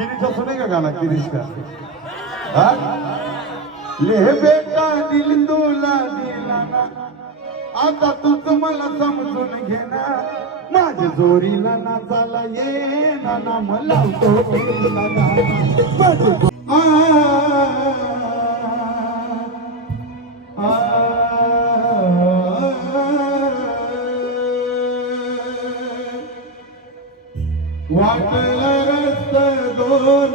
किरीचा सुने का गाना किरीश का हा? ले बेटा दिल तुला दिला ना आता तूच मला समजून घे ना माझ्या जोरीला नाचाला ये ना मला जोरीला ना माझे वाटला रस्त दोन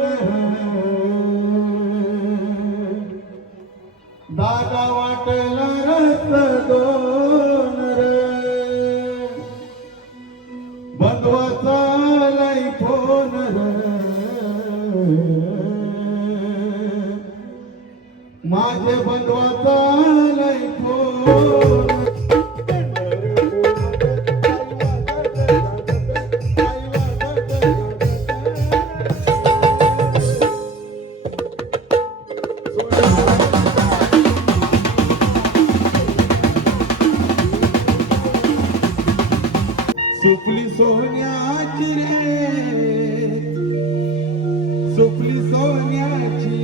दादा वाटला रस्त दोन रे बंधवाचा लई फोन रे माझे बंधवाचा लई फोन सुपली सोन्याची रे सुपली सोन्याची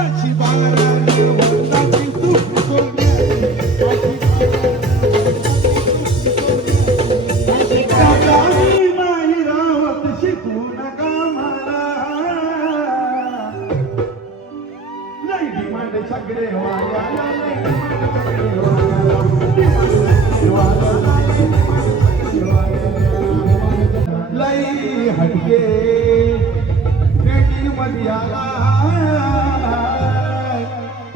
अशी बाराची वंदाची सुपली सोन्याची अशी बाराची माही रावत शिकू नका मला लई डिमांड सगळे वायाला लई हटके ट्रेंडिंग मध्ये आला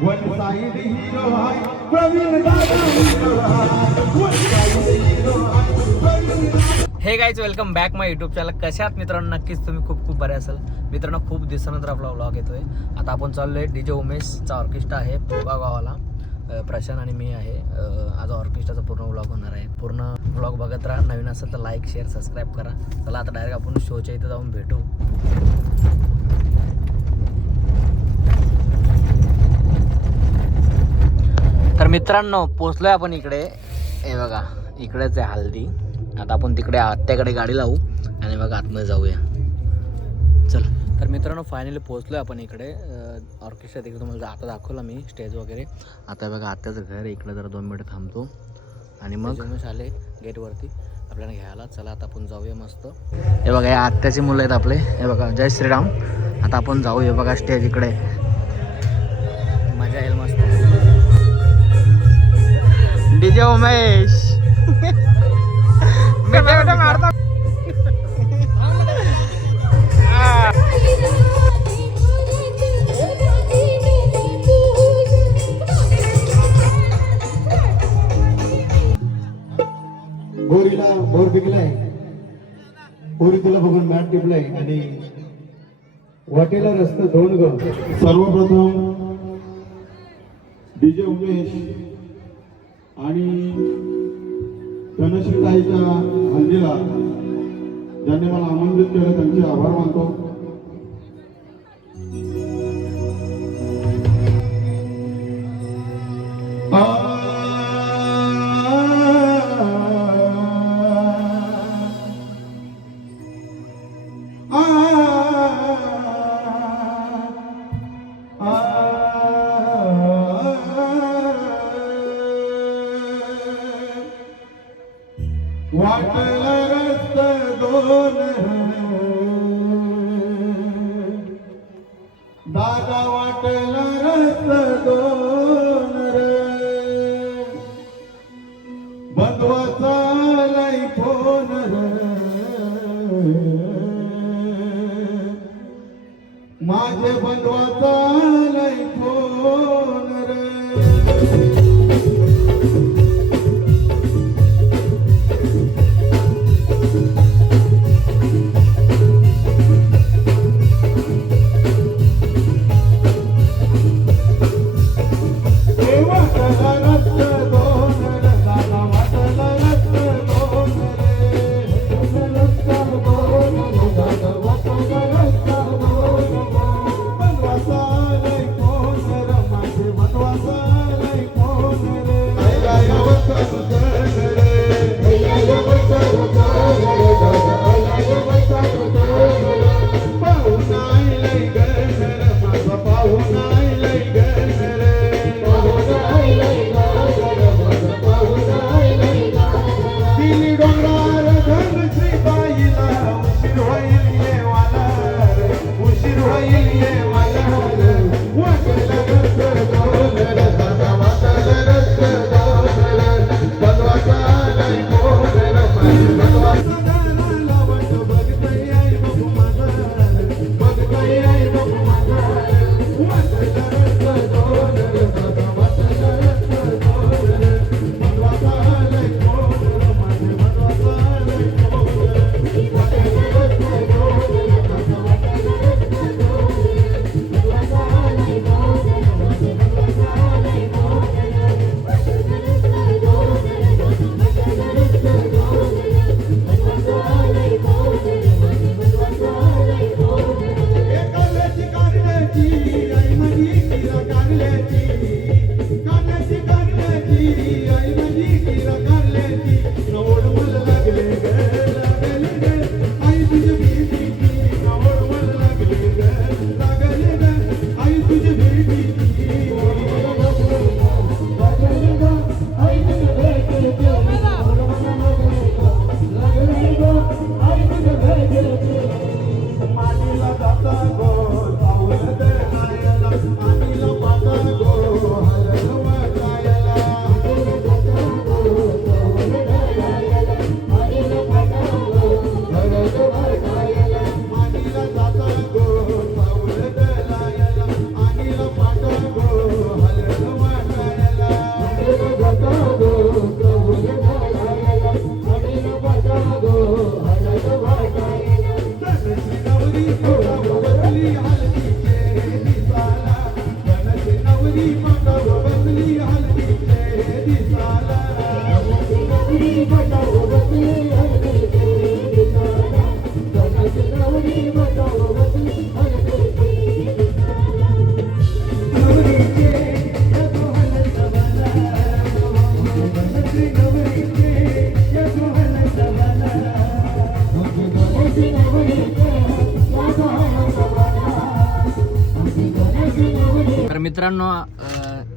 वन साइड हीरो हाय प्रवीण दादा हीरो हाय वन साइड हीरो हाय प्रवीण दादा. हे गाईज वेलकम बॅक माय यूट्यूब चॅनल. कशात मित्रांनो नक्कीच तुम्ही खूप बरे असाल. मित्रांनो खूप दिवसानंतर आपला व्लॉग येतोय. आता आपण चाललोय डीजे उमेशचा ऑर्केस्ट्रा आहे पुगा गावाला. प्रशांत आणि मी आहे. आज ऑर्केस्ट्राचा पूर्ण व्लॉग होणार आहे. पूर्ण व्लॉग बघत राहा. नवीन असेल तर लाईक शेअर सबस्क्राईब करा. चला आता डायरेक्ट आपण शोच्या इथं जाऊन भेटू. तर मित्रांनो पोचलोय आपण इकडे. हे बघा इकडेच आहे हल्दी. आता आपण तिकडे आत्याकडे गाडी लावू आणि बघा आतमध्ये जाऊया. चल तर मित्रांनो फायनली पोहोचलो आहे आपण इकडे ऑर्केस्ट्रा. तिकडे तुम्हाला आता दाखवलं मी स्टेज वगैरे. आता बघा आत्याचं घर आहे इकडे. जरा 2 मिनिटं थांबतो आणि मग आले गेटवरती आपल्याला घ्यायला. चला आता आपण जाऊया मस्त. हे बघा हे आत्याची मुलं आहेत आपले. हे बघा जय श्रीराम. आता आपण जाऊ. हे बघा स्टेज इकडे मजा येईल मस्त. डीजे उमेश बेटा बेटा मारता. गोरीला बोर पिकलाय. पोरी तुला बघून मॅट टिपलाय आणि वाटेला रस्ता दोन ग. सर्वप्रथम डीजे उमेश आणि धनश्री ताईच्या हल्दीला ज्यांनी मला आमंत्रित केलं त्यांचे आभार मानतो. वाटला रस्त दोन दादा वाटला रस्त दोन रे बंधवाचा लई फोन रे माझे बंधवाचा लई फोन रे. Bye. जाणार उशीर होईल ये मालणार वाटलं रस्ते डोलर दादा वाटलं रस्ते डोलर बलवाचा नाही कोलर बलवाचा गाला वाट बघतय आई बघू माझा बघतय आई बघू माझा वाटलं रस्ते डोलर दादा वाटलं रस्ते डोलर बलवाचा नाही कोलर माझे बलवाचा नाही कोलर वाटलं रस्ते डोलर दादा वाटलं रस्ते कारल्याची कारल्याची आई माझी किरा कारल्याची कारल्याची कारल्याची आई माझी किरा कारल्याची नवड मला लागले ग लागले ग आई तुझी भेटीची नवड मला लागले ग लागले ग आई तुझी भेटीची मानीला जाता गो सावलं दळायला आनीला पाता गो हलवा जायला मानीला जाता गो सावलं दळायला आनीला पाता गो हलवा जायला गणेश नवरी बसली हलतीचे दिसाला गणेश नवरी बसली हलतीचे दिसाला नवरीचे येतो हलत बना गणेश नवरीचे येतो हलत बना तर मित्रांनो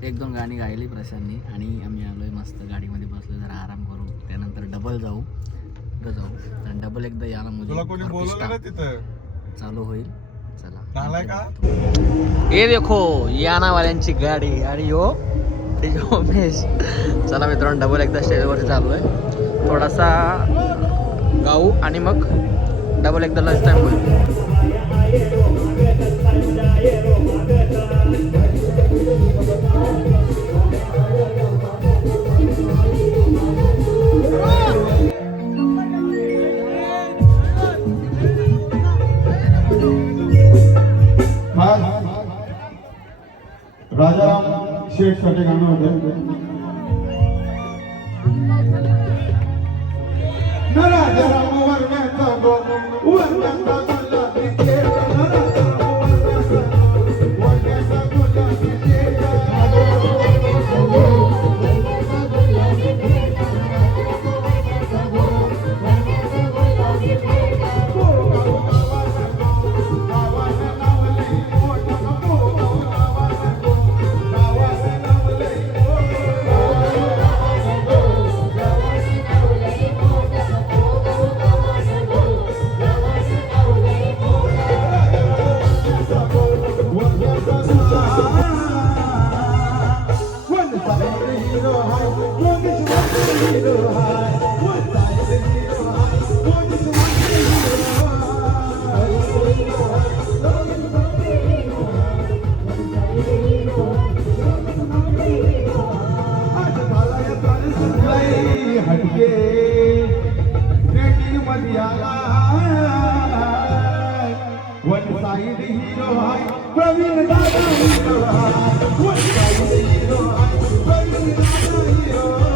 एक दोन गाणी गायली प्रशांतनी आणि आम्ही आलोय मस्त गाडीमध्ये बसलो जरा आराम करू त्यानंतर डबल जाऊ कुठं जाऊ आणि डबल एकदा याला तुला कोणी बोलवलं ना तिथं चालू होईल चला झालाय का ये देखो यानावाल्यांची गाडी आणि यो उमेश चला मित्रांनो डबल एकदा स्टेजवरती चालू आहे थोडासा गाऊ आणि मग डबल एकदा लंच टाइम होईल राजाराम शेठ साठी गाणं होतं राजाराम वर्ण्याचा गो वर्ण्याचा गुलाबी शेठ वर्ण्याचा गुलाबी शेठ हटके ट्रेंडिंग मध्ये आला वन साइड हीरो हाय प्रवीण दादा हीरो हाय वन साइड हीरो हाय प्रवीण दादा हीरो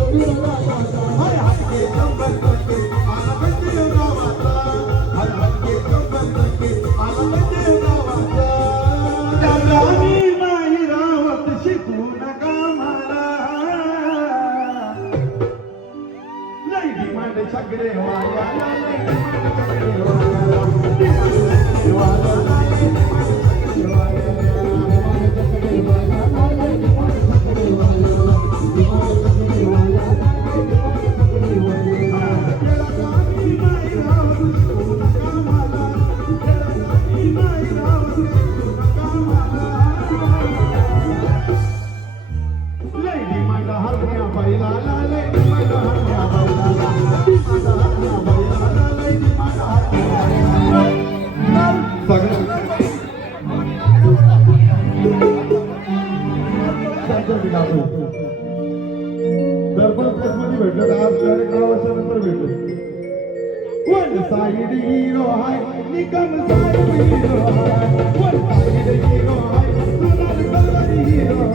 हाय हटके नंबर करके आला बंदी गावाचा हर हटके नंबर करके आला बंदी गावाचा दादानी नाही रावत शिकू नका मला लई डिमांड सगळे वायाला लई डिमांड सगळे वायाला डिमांड वायाला डिमांड सगळे वायाला माझा हरण्या बैलाला लय माझा हरण्या बैलाला माझा हरण्या बैलाला लय माझा हरण्या सगळं दर्पण प्रेस मध्ये भेटलं तर आज डायरेक्ट 10 वर्षानंतर भेटलो वन साइड हीरो हाय निकम साइड हीरो हाय वन साइड हीरो हाय सोनार कलर हीरो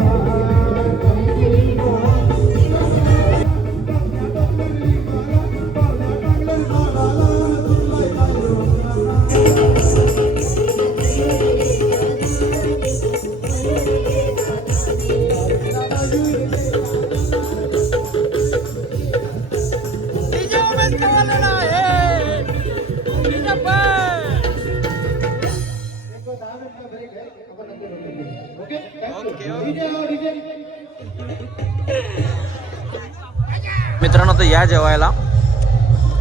मित्रांनो तर या जेवायला,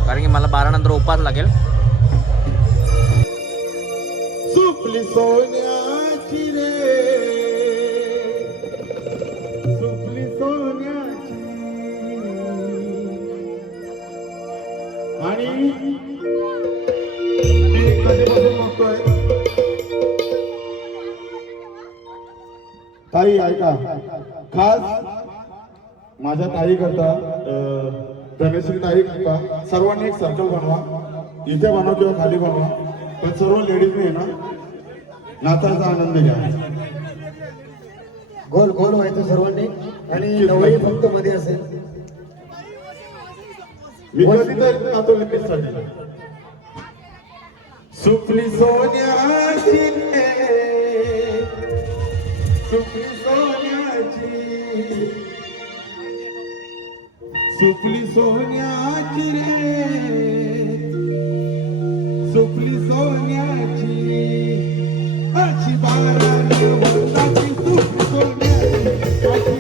कारण की मला 12 नंतर उपास लागेल. सुपली सोन्याची रे सुपली सोन्याची आणि मी कधीपासून बघतोय ताई ऐका, खास माझ्या ताई करता धनश्री ताई करता सर्वांनी एक सर्कल बनवा, इथे बनवा किंवा खाली बनवा, पण सर्व लेडीजने ना नाचाचा आनंद घ्या. गोल गोल व्हायचं सर्वांनी आणि नवरी फक्त मध्ये असेल. मी कधीतरी नाचो लेडीजसाठी. सुपली सोन्याची सुपली सोन्याची सुपली सोन्याची रे सुपली सोन्याची अशी बाराची वर्षाची सुपली सोन्याची अशी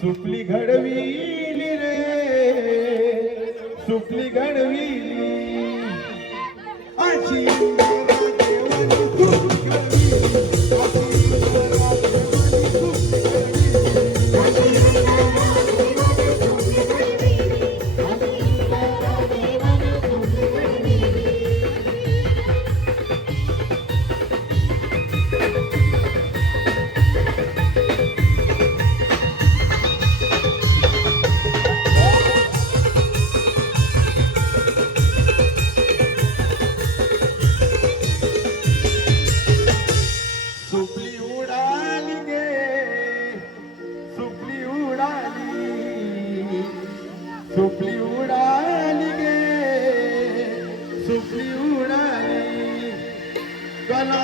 सुपली घडविली रे सुपली घडविली अशी सुपली उडाली गे सुपली उडाली गला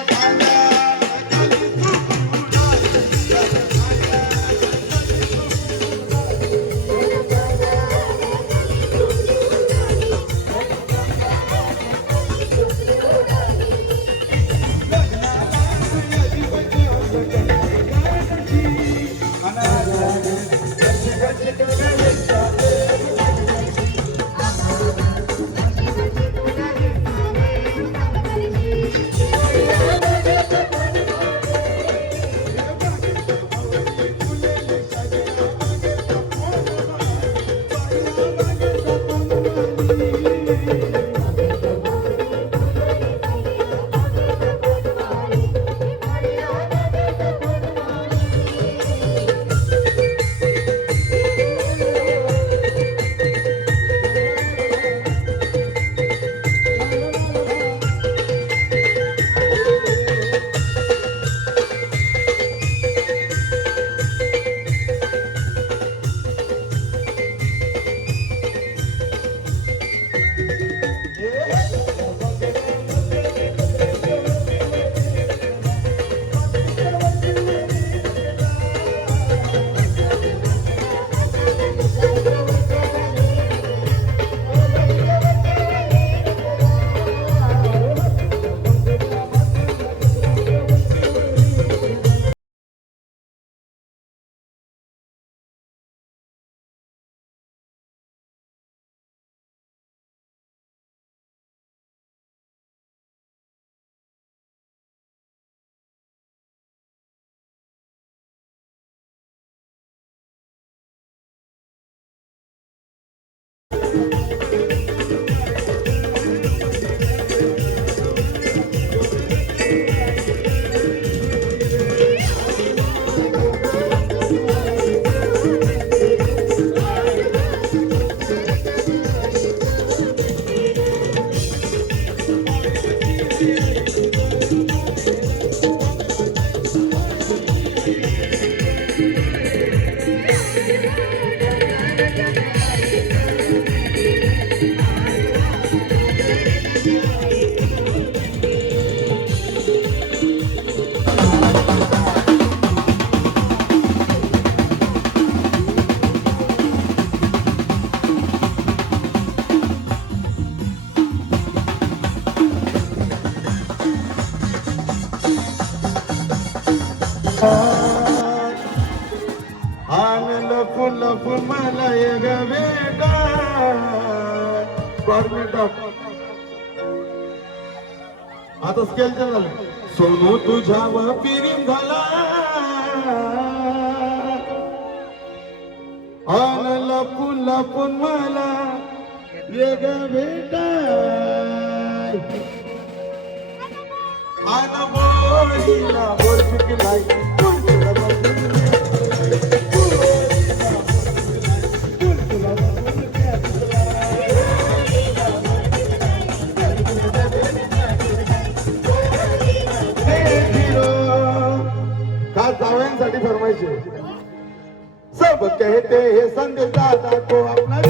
आन लपून लपून मला एक बेटा आता स्केल झालं सोनू तुझ्यावर पिरीम झाला आन लपून लपून मला एक बेटा आन बोलीला बोल चुकलाई जावयांसाठी फरमायचे सब कहते हैं संदेश दादा को अपना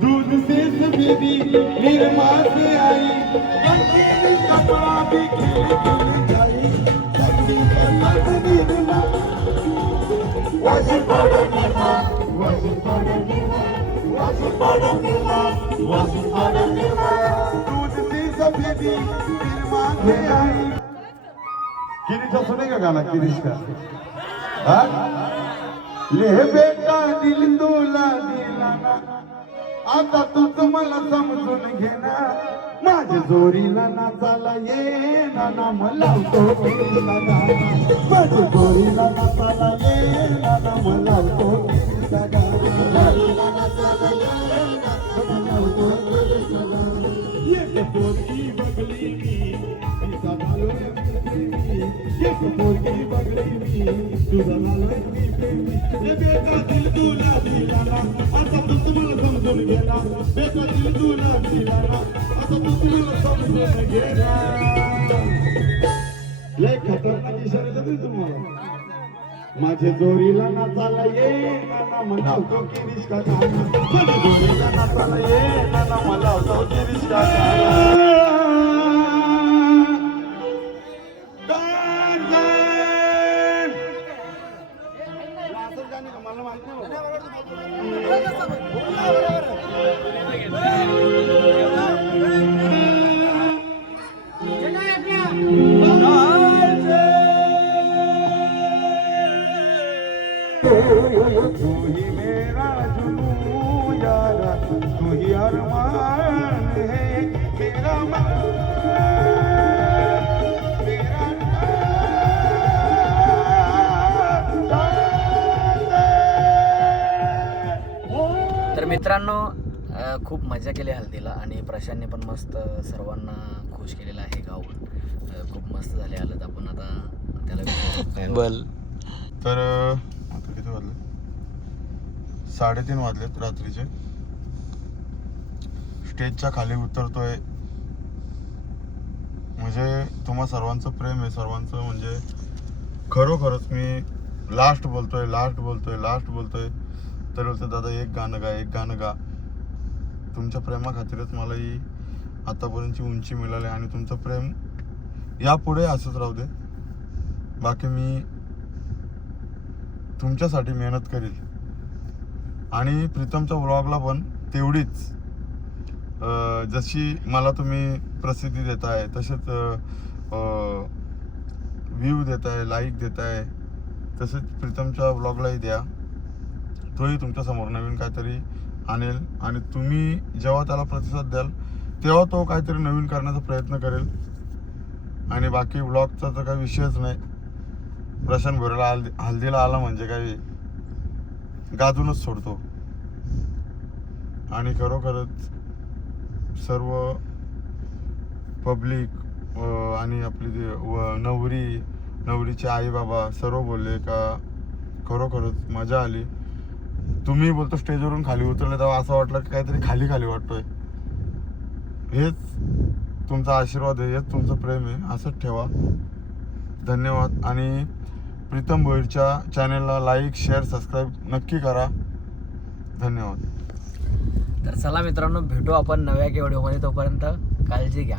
दूध से सफेदी निर्मा से आई कपड़ा भी खिल खिल जाई सब्जी के साथ निर्मा वासी पड़ा निर्मा वासी पड़ा निर्मा वासी पड़ा निर्मा वासी पड़ा निर्मा दूध से सफेदी निर्मा से आई किरीचा सुनेगा गाना किरीश का हाँ ले बेटा दिल दुला दिलाना आता तूच मला समजून घेना माझ्या जोरीला नाचाला ये ना मला माझ्या जोरीला नाचाला ये ना मला तुझा झालाय मी प्रेमी हे बेटा दिल तुला दिला ना आता तू तुम्हाला समजून गेला बेटा दिल तुला दिला ना आता तू तुम्हाला समजून गेला लय खतरनाक इशारा देतो तुम्हाला माझे जोरीला नाचाला ये नाना मला तो की रिश्ता गाणं माझे जोरीला नाचाला ये नाना मला तो की रिश्ता मला माहित तू ही मेरा जुनू यारा तू ही अरमान है मेरा तर मित्रांनो खूप मजा केली हल्दीला आणि प्रशांतने पण मस्त सर्वांना खुश केलेलं आहे गावात. खूप मस्त झाले हळद. आपण आता त्याला बोल. तर आता किती वाजले 3:30 वाजलेत रात्रीचे. स्टेजच्या खाली उतरतोय म्हणजे तुम्हा सर्वांचं प्रेम आहे सर्वांचं म्हणजे खरोखरच मी लास्ट बोलतोय तर बोलतो दादा एक गाणं गा तुमच्या प्रेमाखातीरच मला ही आतापर्यंतची उंची मिळाली आणि तुमचं प्रेम यापुढे असंच राहू दे. बाकी मी तुमच्यासाठी मेहनत करेल आणि प्रीतमच्या व्लॉगला पण तेवढीच जशी मला तुम्ही प्रसिद्धी देताय तसेच व्ह्यू देताय लाईक देताय तसेच प्रीतमच्या व्लॉगलाही द्या. तोही तुमच्यासमोर नवीन काहीतरी आणेल आणि तुम्ही जेव्हा त्याला प्रतिसाद द्याल तेव्हा तो काहीतरी नवीन करण्याचा प्रयत्न करेल. आणि बाकी व्लॉगचा तर काही विषयच नाही. प्रशांत भोरेला हल्दीला आला म्हणजे काही गाजूनच सोडतो. आणि खरोखरच सर्व पब्लिक आणि आपली नवरीचे आई बाबा सर्व बोलले का खरोखरच मजा आली. तुम्ही बोलतो स्टेजवरून खाली उतरले तेव्हा असं वाटलं की काहीतरी खाली वाटतोय. हेच तुमचा आशीर्वाद आहे हेच तुमचं प्रेम आहे असंच ठेवा. धन्यवाद. आणि प्रीतम भोईरच्या चॅनलला लाईक शेअर सबस्क्राईब नक्की करा. धन्यवाद. तर चला मित्रांनो भेटू आपण नव्या व्हिडिओमध्ये. तोपर्यंत काळजी घ्या.